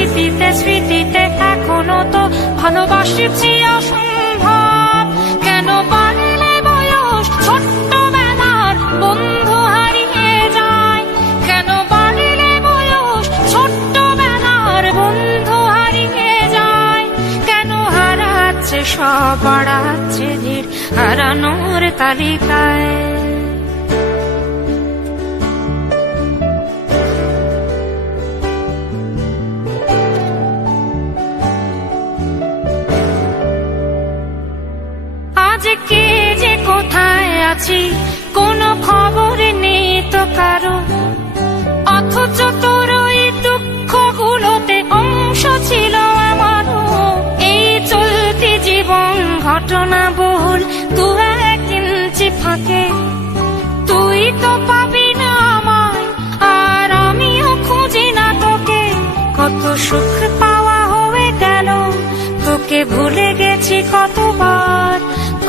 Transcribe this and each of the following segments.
স্মৃতিতে স্মৃতিতে এখনও তো ভালোবাসছি অসম্ভব কেন বাড়লে বয়স ছোট্ট বেলার বন্ধু হারিয়ে যায়? কেন বাড়লে বয়স ছোট্ট বেলার বন্ধু হারিয়ে যায়? কেন হারাচ্ছে সব, বাড়াচ্ছে ধীর হারানোর তালিকায়? যে কোথায় আছি, কোনো খবর নেই তো কারও। অথচ তোর ওই দুঃখগুলোতে অংশ ছিল আমারও। এই চলতি জীবন ঘটনা বহুল, দু এক ফাঁকে। তুই তো পাবি না আমায়, আর আমিও খুঁজি না তোকে। কত সুখ পাওয়া হয়ে গেল, তোকে ভুলে গেছি কতবার।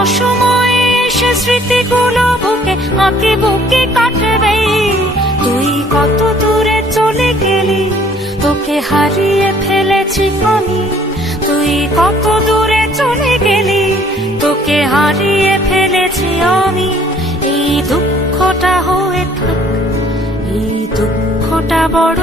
অসময়ে সে স্মৃতিগুলো বুকে, আঁকে বুকে কাটবে। তুই কত দূরে চলে গেলি, তোকে হারিয়ে ফেলেছি আমি। তুই কত দূরে চলে গেলি, তোকে হারিয়ে ফেলেছি আমি। এই দুঃখটা হয়ে থাক, এই দুঃখটা বড়